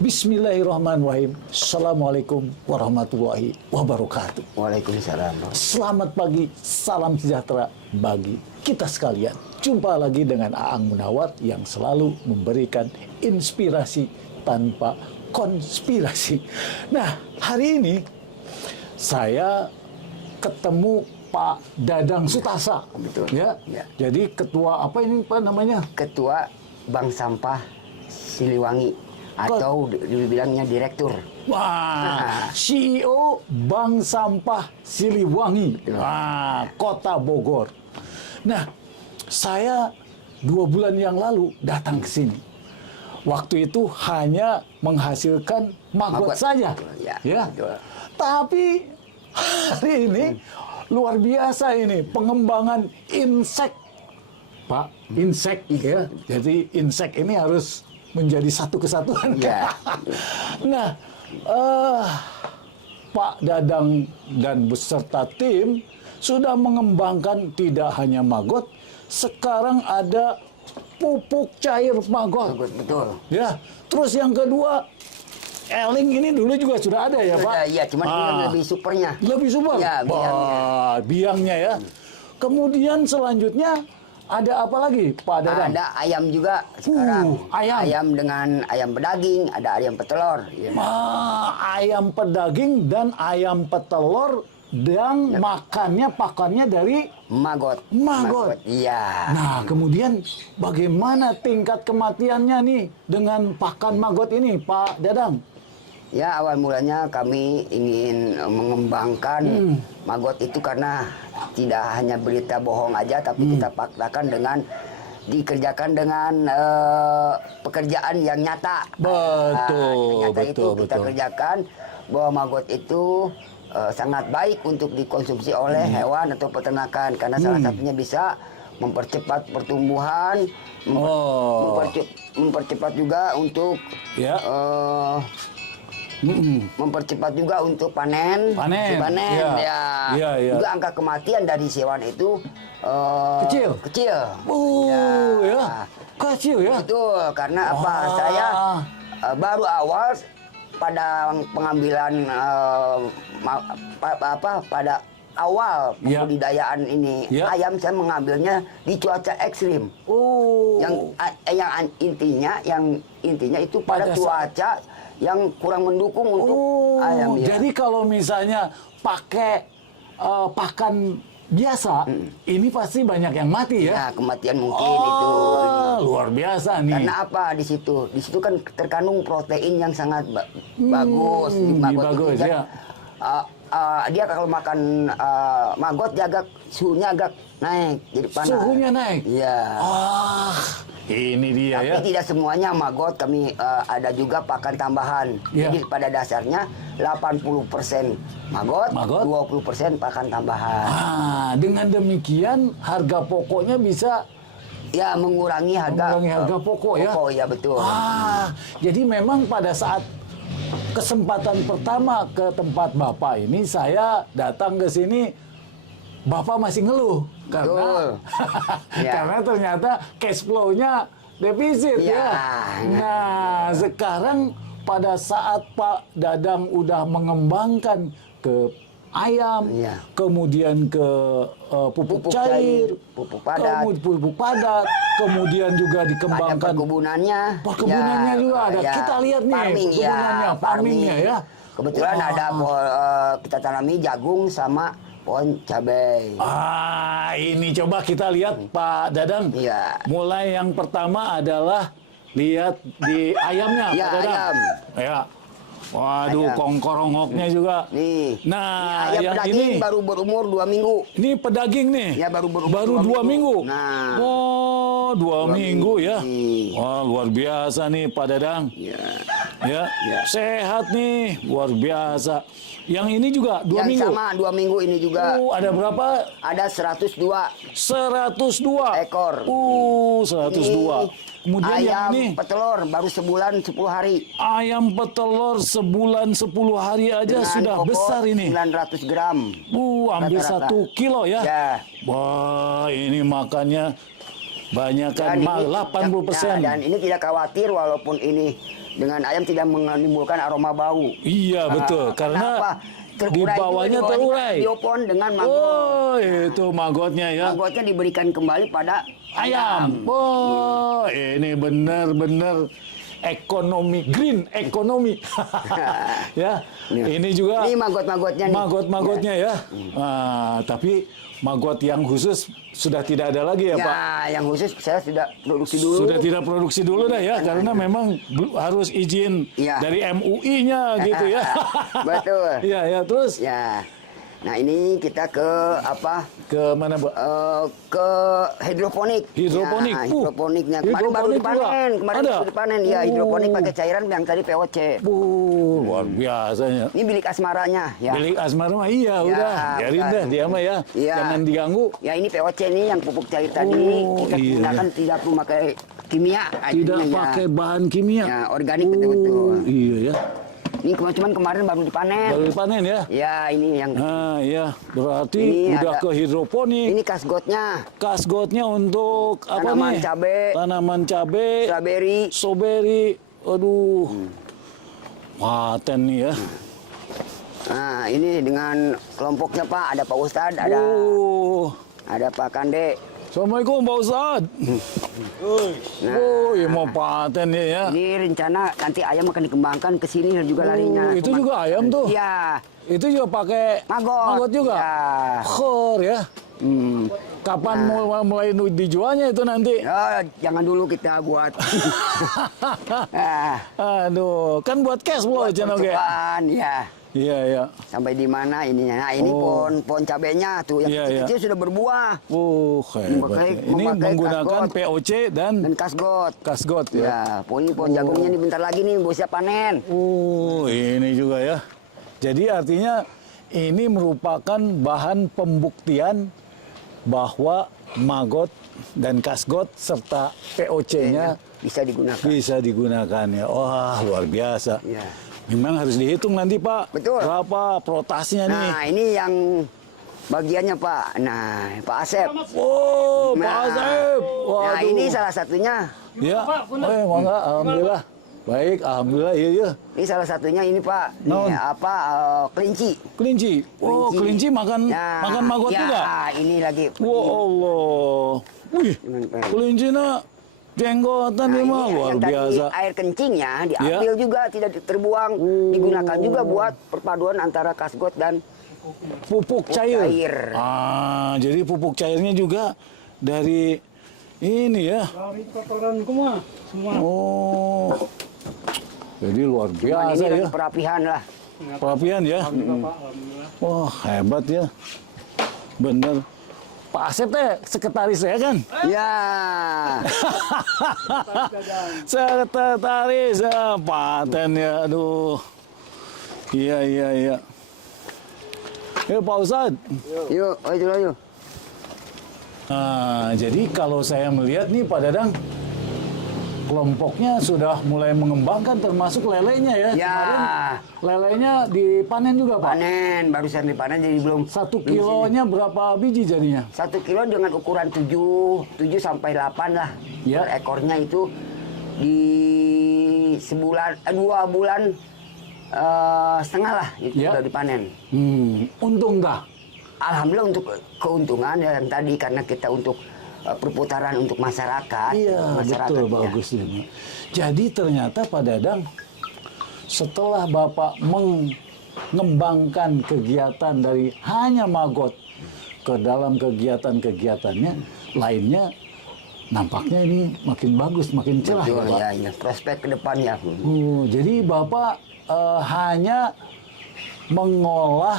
Bismillahirrahmanirrahim. Assalamualaikum warahmatullahi wabarakatuh. Waalaikumsalam. Selamat pagi, salam sejahtera bagi kita sekalian. Jumpa lagi dengan Aang Munawat yang selalu memberikan inspirasi tanpa konspirasi. Nah, hari ini saya ketemu Pak Dadang Sutasa. Betul. Ya. Ya. Jadi ketua apa ini Pak namanya? Ketua Bank Sampah Siliwangi atau dibilangnya direktur. Wah, CEO Bank Sampah Siliwangi, wah, Kota Bogor. Nah, saya 2 bulan yang lalu datang ke sini. Waktu itu hanya menghasilkan maggot saja, Ya, ya. Tapi hari ini luar biasa ini pengembangan insek, Pak, insek ya. Jadi insek ini harus menjadi satu kesatuan. Ya. Nah, Pak Dadang dan beserta tim sudah mengembangkan tidak hanya maggot, sekarang ada pupuk cair maggot. Betul. Ya, terus yang kedua, eling ini dulu juga sudah ada ya, Pak? Iya, cuman ini lebih supernya. Lebih super? Ya, biangnya. Biangnya ya. Kemudian selanjutnya ada apa lagi, Pak Dadang? Ada ayam juga sekarang. Ayam. Ayam dengan ayam pedaging, ada ayam petelur. Ya. Ayam pedaging dan ayam petelur dan pakannya dari Maggot. maggot. Iya. Nah, kemudian bagaimana tingkat kematiannya nih dengan pakan maggot ini, Pak Dadang? Ya, awal mulanya kami ingin mengembangkan maggot itu karena tidak hanya berita bohong aja, tapi kita faktakan dengan dikerjakan dengan pekerjaan yang nyata. Betul, Kita kerjakan bahwa maggot itu sangat baik untuk dikonsumsi oleh hewan atau peternakan karena salah satunya bisa mempercepat pertumbuhan, mempercepat juga untuk mempercepat juga untuk panen. Ya. Juga angka kematian dari hewan itu kecil. Kecil ya. Betul, karena apa? Saya baru awal pada pengambilan pada awal pembudidayaan ini ayam, saya mengambilnya di cuaca ekstrim. Yang intinya itu pada cuaca yang kurang mendukung untuk ayam. Jadi kalau misalnya pakai pakan biasa, ini pasti banyak yang mati ya? Ya, kematian mungkin itu. Luar biasa nih. Karena apa di situ? Di situ kan terkandung protein yang sangat bagus. Bagus ya. Dia kalau makan maggot, dia suhunya agak naik, jadi panas. Suhunya naik? Iya. Ini dia. Tapi ya. tidak semuanya maggot, kami ada juga pakan tambahan. Jadi pada dasarnya 80% maggot, 20% pakan tambahan. Dengan demikian harga pokoknya bisa mengurangi harga pokok ya. Ya, betul. Jadi memang pada saat kesempatan pertama ke tempat Bapak ini, saya datang ke sini, Bapak masih ngeluh karena karena ternyata cash flow-nya defisit ya. Nah, sekarang pada saat Pak Dadang udah mengembangkan ke ayam, kemudian ke pupuk cair, pupuk padat, kemudian juga dikembangkan perkebunannya juga ada. Kita lihat nih farmingnya ya. Kebetulan ada kita tanami jagung sama pohon cabai. Ini coba kita lihat Pak Dadang. Mulai yang pertama adalah lihat di ayamnya, Pak Dadang. Ayam. Ya. Waduh, kongkorongoknya juga. Nih. Nah, ayam yang pedaging ini baru berumur 2 minggu. Ini pedaging nih. Ya, baru 2 minggu. Nah. 2 minggu ya. Wah, luar biasa nih Pak Dadang. Ya. Sehat nih, luar biasa. Yang ini juga 2 minggu. Yang sama 2 minggu ini juga. Ada berapa? Ada 102 ekor. 102. Kemudian ayam yang ini petelur baru sebulan 10 hari. Ayam petelur sebulan 10 hari aja dengan sudah besar ini. 900 gram. Hampir Rata-rata. 1 kilo ya. Wah, ini makannya banyak kan, 80%. Dan ini tidak khawatir walaupun ini dengan ayam tidak menimbulkan aroma bau. Iya betul, karena apa? di bawahnya terurai. Diopon dengan maggot. Oh, itu magotnya ya. Magotnya diberikan kembali pada Ayam. Oh, ini benar-benar ekonomi, green ekonomi. Ya, ini juga Ini maggot-maggotnya nih. maggot-magotnya ya. Tapi maggot yang khusus sudah tidak ada lagi ya, Ya, Pak? yang khusus saya sudah produksi dulu. Sudah tidak produksi dulu dah ya, karena memang harus izin Iya. dari MUI-nya gitu ya. Betul. Iya, ya, terus Ya. Nah, ini kita ke apa? ke mana, Bu? Ke hidroponik. Hidroponik. Ya, hidroponiknya. Kemarin baru Hidroponik juga dipanen. Kemarin ada? baru dipanen. Ya, hidroponik pakai cairan yang tadi POC. Luar biasanya. Ini bilik asmaranya. Ya. Bilik asmara mah iya, udah. Biarin bukan. dah dia mah ya. Iya. Jangan diganggu. Ya, ini POC nih yang pupuk cair tadi. Oh, Kita iya. gunakan tidak perlu pakai kimia. Tidak Artinya pakai bahan kimia. Ya, organik betul-betul. Iya ya. Ini cuman kemarin baru dipanen. Baru dipanen ya. Ya, ini yang Nah, iya. Berarti Ini udah ada- ke hidroponik. ini kasgotnya. Kasgotnya untuk apa Tanaman nih? cabe. Tanaman cabe. Strawberry. Strawberry. Aduh. Paten nih ya. Nah, ini dengan kelompoknya Pak, ada Pak Ustadz, ada Pak Kande. Assalamualaikum Pak Ustad. Oh, ya mau paten ya. Ini rencana nanti ayam akan dikembangkan ke sini dan juga larinya. Itu juga ayam tuh. Iya, Itu juga pakai maggot. juga. Ya. Khor ya. Hmm. Kapan mulai dijualnya itu nanti? Ya, jangan dulu kita buat. Ah, Aduh, kan buat cash flow buat channel ge. percobaan, ya. Iya, iya. Sampai di mana ininya? Nah, ini Oh. pohon cabenya tuh yang Iya, kecil-kecil sudah berbuah. Hebat ya. Ini memakai menggunakan kasgot. POC dan Dan kasgot. kasgot ya. Ya, pohon jagungnya nih bentar lagi nih mau siap panen. Ini juga ya. Jadi artinya ini merupakan bahan pembuktian bahwa maggot dan kasgot serta POC-nya Bisa digunakan. bisa digunakan ya. Wah, luar biasa. Ya. Memang harus dihitung nanti, Pak. Betul. Berapa protasnya nih? Nah, ini yang bagiannya Pak. Nah, Pak Asep. Oh, Pak Nah, Asep. Waduh. Nah, ini salah satunya. Ya. Mangga. Alhamdulillah. Baik, alhamdulillah. Iya, iya. Ini salah satunya ini Pak. Naon? Ini apa? Kelinci. Kelinci. Oh, kelinci makan Ya, makan maggot ya, juga. ini lagi. Wah, Allah. Wih, kelincinya jenggotan Nah, dia ini mah luar yang tadi biasa. air kencingnya diambil juga, tidak terbuang. Digunakan juga buat perpaduan antara kasgot dan Pupuk cair. cair. Jadi pupuk cairnya juga dari ini ya. Dari kotoran semua. Oh. Jadi luar Cuman biasa ini ya. lagi perapihan lah. Perapian ya. Alhamdulillah, Pak. Alhamdulillah. Wah, hebat ya. Bener. Pak Asep teh sekretaris saya kan? Ya. Sekretaris ya, paten ya. Aduh. Iya, iya, iya. Pak Ustadz. Yuk, ayo. Nah, jadi kalau saya melihat nih Pak Dadang, kelompoknya sudah mulai mengembangkan termasuk lelenya ya. Ya. Kemarin lelenya dipanen juga Pak. Panen, barusan dipanen jadi belum. 1 kilonya berapa biji jadinya? 1 kilo dengan ukuran 7 sampai 8 lah. Ya. Per ekornya itu di sebulan, 2 bulan setengah lah itu Ya. sudah dipanen. Untung dah. Alhamdulillah untuk keuntungan ya, yang tadi karena kita untuk perputaran untuk masyarakat. Iya, masyarakat betul, ya. bagus ini. Jadi ternyata Pak Dadang, setelah Bapak mengembangkan kegiatan dari hanya maggot ke dalam kegiatan-kegiatannya lainnya, nampaknya ini makin bagus, makin cerah Betul, ya Pak. ya, ya. Prospek ke depannya. Jadi Bapak hanya mengolah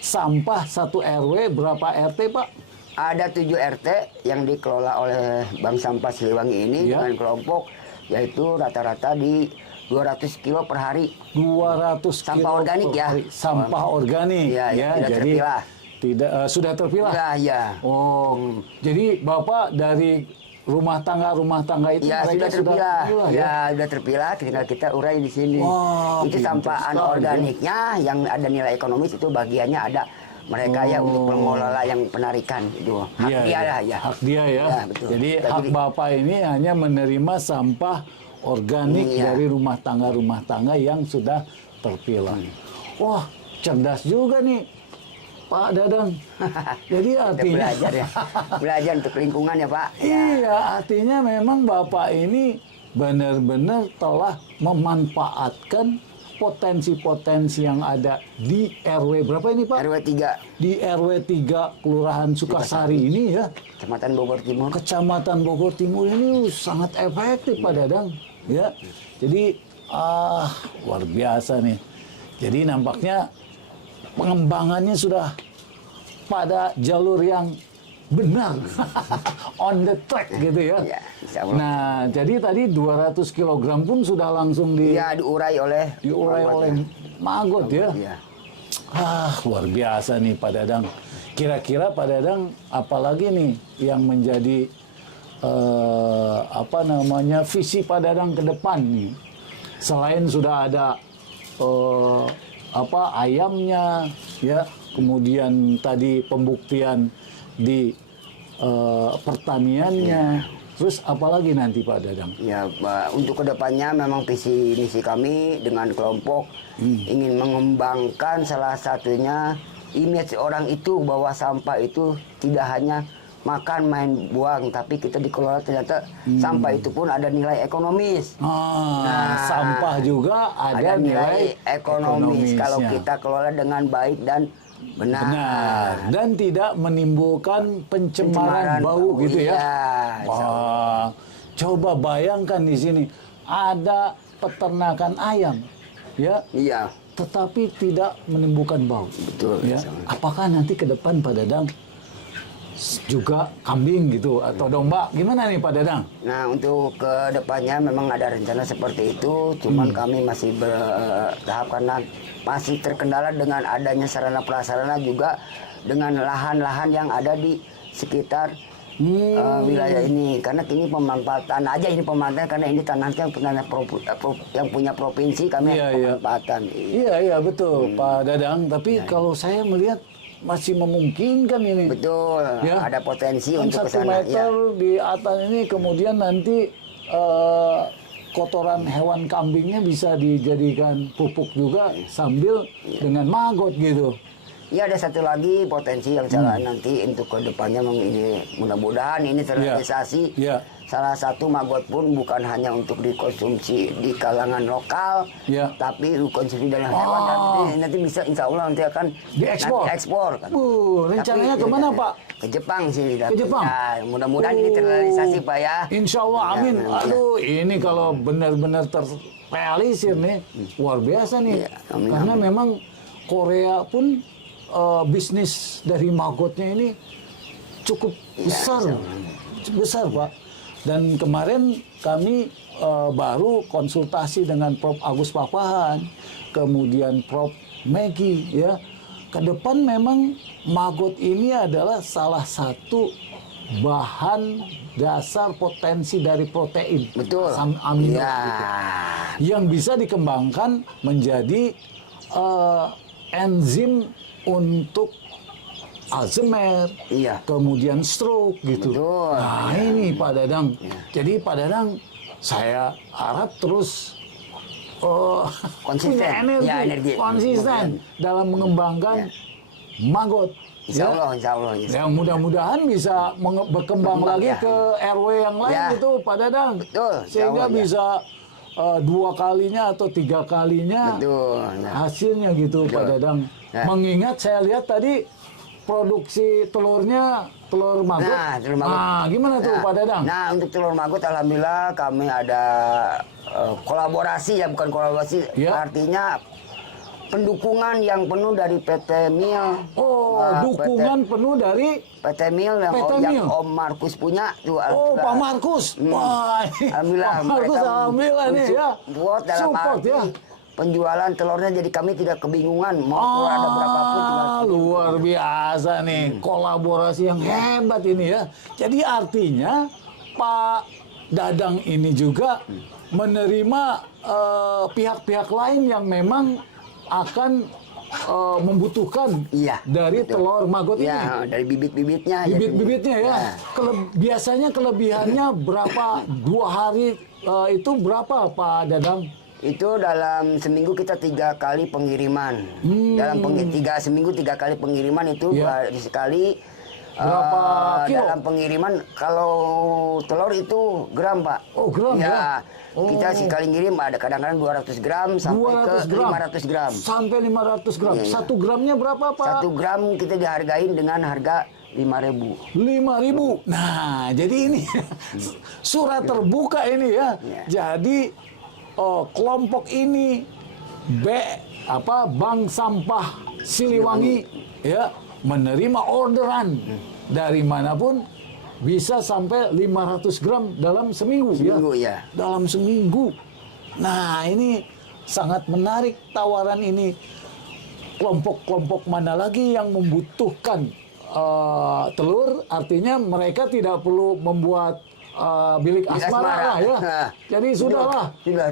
sampah satu RW berapa RT Pak? Ada 7 RT yang dikelola oleh Bank Sampah Siliwangi ini Ya. dengan kelompok, yaitu rata-rata di 200 kilo per hari. 200 Sampah kilo organik per ya. hari. Sampah organik Iya, ya, tidak jadi terpilah. tidak sudah terpilah. Ya, ya. Oh, jadi Bapak dari rumah tangga itu Ya, mereka sudah terpilah. ya. Ya, sudah terpilah, tinggal kita urai di sini. Wah, Itu pintar sampah sekali, anorganiknya yang ada nilai ekonomis itu bagiannya ada mereka ya untuk mengelola yang penarikan itu. Hak Iya, dia iya. lah ya. Hak dia ya. Ya, betul. Jadi Kita hak beli. Bapak ini hanya menerima sampah organik Iya. dari rumah tangga yang sudah terpilah. Wah, cerdas juga nih Pak Dadang. Jadi Kita artinya belajar ya, belajar untuk lingkungan ya Pak. iya, artinya memang Bapak ini benar-benar telah memanfaatkan potensi-potensi yang ada di RW berapa ini Pak? RW 3, Di RW 3 Kelurahan Sukasari ini ya. Kecamatan Bogor Timur. Kecamatan Bogor Timur ini sangat efektif Pak Dadang ya. Jadi luar biasa nih. Jadi nampaknya pengembangannya sudah pada jalur yang benar, on the track gitu ya. Ya, insya Allah. Nah, jadi tadi 200 kg pun sudah langsung Iya, diurai oleh Magot ya. Iya. Luar biasa nih Pak Dadang. Kira-kira Pak Dadang apalagi nih yang menjadi visi Pak Dadang ke depan nih? Selain sudah ada ayamnya ya, kemudian tadi pembuktian di pertaniannya. Terus apalagi nanti Pak Dadang? Ya, untuk kedepannya memang visi misi kami dengan kelompok ingin mengembangkan salah satunya image orang itu bahwa sampah itu tidak hanya makan main buang, tapi kita dikelola ternyata sampah itu pun ada nilai ekonomis. Sampah juga ada nilai ekonomis kalau ekonomisnya. kita kelola dengan baik dan benar. Dan tidak menimbulkan pencemaran bau gitu ya. Iya, Wah, coba bayangkan di sini ada peternakan ayam, ya, Iya, tetapi tidak menimbulkan bau. betul. Ya. Apakah nanti ke depan Pak Dadang juga kambing gitu atau domba? Gimana nih Pak Dadang? Nah, untuk ke depannya memang ada rencana seperti itu, cuman kami masih bertahap karena masih terkendala dengan adanya sarana prasarana juga dengan lahan-lahan yang ada di sekitar wilayah ini. Karena ini pemanfaatan aja, ini pemanfaatan karena ini tanahnya yang punya provinsi, kami pemanfaatan. Iya betul Pak Dadang. Tapi kalau saya melihat masih memungkinkan ini. Betul, Ya. ada potensi Kan untuk 1 ke sana. meter di atas ini, kemudian nanti kotoran hewan kambingnya bisa dijadikan pupuk juga sambil dengan maggot gitu. Ya, ada satu lagi potensi yang nanti untuk ke depannya ini mudah-mudahan ini terrealisasi. Ya. Salah satu maggot pun bukan hanya untuk dikonsumsi di kalangan lokal, Ya. tapi dikonsumsi dalam hewan. Nanti bisa, insya Allah nanti akan Diekspor? nanti ekspor. Kan. Rencananya Tapi, kemana Pak? Ke Jepang sih. Ke Jepang? Ya, mudah-mudahan ini terrealisasi Pak ya. Insya Allah, amin. Aduh, ini kalau benar-benar terrealisir nih, luar biasa nih. Iya, amin, Karena amin. memang Korea pun bisnis dari maggotnya ini cukup besar, besar Pak. Dan kemarin kami baru konsultasi dengan Prof. Agus Papahan, kemudian Prof. Maggie ya. Ke depan memang maggot ini adalah salah satu bahan dasar potensi dari protein, Betul. asam amino Ya. gitu, yang bisa dikembangkan menjadi enzim untuk Alzheimer, Iya. kemudian stroke gitu. Betul. Nah ini Pak Dadang. Jadi Pak Dadang, saya harap terus Konsisten. punya energi, Ya, energi. konsisten dalam mengembangkan maggot. Insya Allah, insya Allah. Ya mudah-mudahan bisa berkembang lagi ya. ke RW yang lain Ya. gitu Pak Dadang. Betul, insya Sehingga Allah, ya. bisa 2 kalinya atau 3 kalinya Betul. Nah. hasilnya gitu Pak Dadang. Ya. Mengingat saya lihat tadi produksi telurnya telur maggot. Nah, telur maggot. Nah, gimana tuh Nah, Pak Dadang? Nah, untuk telur maggot alhamdulillah kami ada kolaborasi, ya bukan kolaborasi, Ya. artinya pendukungan yang penuh dari PT Mil. Dukungan penuh dari PT Mil yang, PT yang Mil. Om Markus punya tuh. Pak Markus. Wah, ini Alhamdulillah. Pak Markus mereka alhamdulillah nih ya. Support dalam Support arti ya. penjualan telurnya, jadi kami tidak kebingungan mau telur ada berapapun. Luar biasa nih, kolaborasi yang hebat ini ya. Jadi artinya Pak Dadang ini juga menerima pihak-pihak lain yang memang akan membutuhkan Iya, dari betul. telur maggot ini. Ya, dari bibit-bibitnya. Bibit-bibitnya ya. Ya. Biasanya kelebihannya berapa? 2 hari itu berapa Pak Dadang? Itu dalam seminggu kita 3 kali pengiriman. Seminggu 3 kali pengiriman itu Ya. sekali. Berapa kilo? Dalam pengiriman kalau telur itu gram Pak. Oh, gram ya? Kita sekali ngirim ada kadang-kadang 200 gram sampai 200 ke 500 gram. Sampai 500 gram. Iya, iya. 1 gramnya berapa Pak? 1 gram kita dihargain dengan harga 5.000. 5.000. Nah, jadi ini surat terbuka ini ya. Ya. Jadi kelompok ini Bank Sampah Siliwangi ya menerima orderan dari manapun bisa sampai 500 gram dalam seminggu, Seminggu, ya. Dalam seminggu. Nah, ini sangat menarik tawaran ini. Kelompok-kelompok mana lagi yang membutuhkan telur? Artinya mereka tidak perlu membuat bilik asmara lah ya. Nah, Jadi sudahlah. Sudah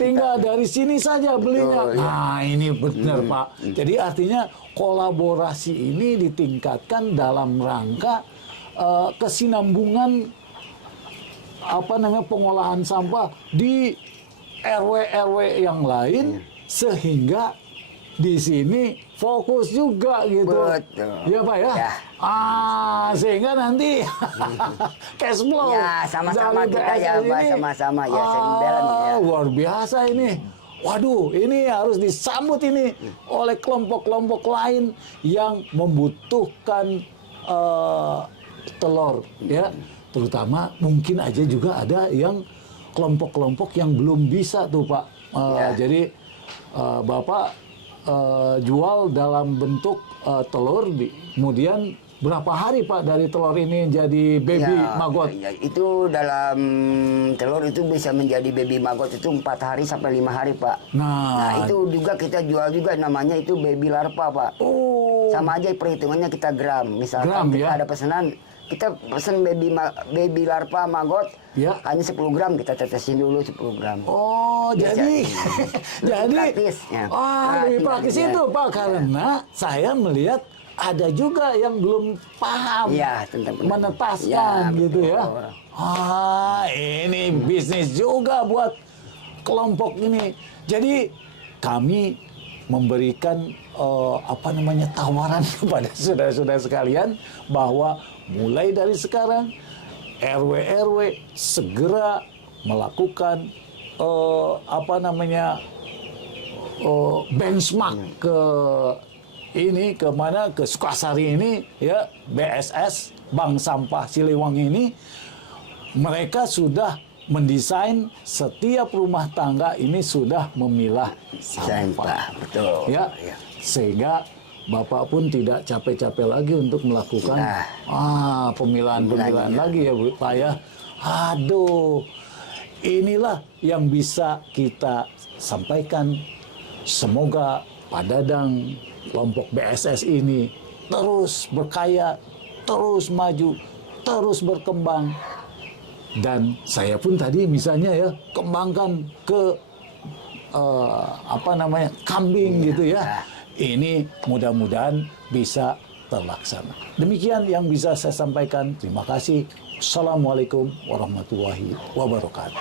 Tinggal dari sini saja belinya. Betul, ya. Nah, ini benar Pak. Jadi artinya kolaborasi ini ditingkatkan dalam rangka kesinambungan pengolahan sampah di RW-RW yang lain sehingga di sini fokus juga gitu. Betul. Ya Pak ya. Ya. Sehingga nanti cash flow. Ya, sama-sama dari kita ya, BSS Pak, ini, sama-sama ya, sering balance ya. luar biasa ini. Waduh, ini harus disambut ini oleh kelompok-kelompok lain yang membutuhkan telur, ya. Terutama mungkin aja juga ada yang kelompok-kelompok yang belum bisa tuh Pak. Ya. Jadi Bapak jual dalam bentuk telur, kemudian berapa hari Pak dari telur ini jadi baby maggot? Ya, itu dalam telur itu bisa menjadi baby maggot itu 4 hari sampai 5 hari Pak. Nah, itu juga kita jual juga namanya itu baby larva Pak. oh, Sama aja perhitungannya kita gram. Misalkan Gram, kita ya? ada pesanan, kita pesen baby larva maggot Ya. hanya 10 gram, kita tetesin dulu 10 gram. oh, jadi jadi praktis, ya. lebih Praktis, praktis ya. itu Pak, karena saya melihat ada juga yang belum paham Iya, tentang menetaskan Ya, gitu ya. betul. Ini bisnis juga buat kelompok ini. Jadi kami memberikan tawaran kepada saudara-saudara sekalian bahwa mulai dari sekarang RW-RW segera melakukan benchmark ke Sukasari ini ya, BSS Bank Sampah Siliwangi ini mereka sudah mendesain setiap rumah tangga ini sudah memilah sampah. Betul. Ya, sehingga Bapak pun tidak capek-capek lagi untuk melakukan pemilahan-pemilahan lagi ya Pak ya. Aduh, inilah yang bisa kita sampaikan. Semoga Pak Dadang, kelompok BSS ini terus berkaya, terus maju, terus berkembang. Dan saya pun tadi misalnya ya kembangkan ke kambing gitu ya. Ini mudah-mudahan bisa terlaksana. Demikian yang bisa saya sampaikan. Terima kasih. Assalamualaikum warahmatullahi wabarakatuh.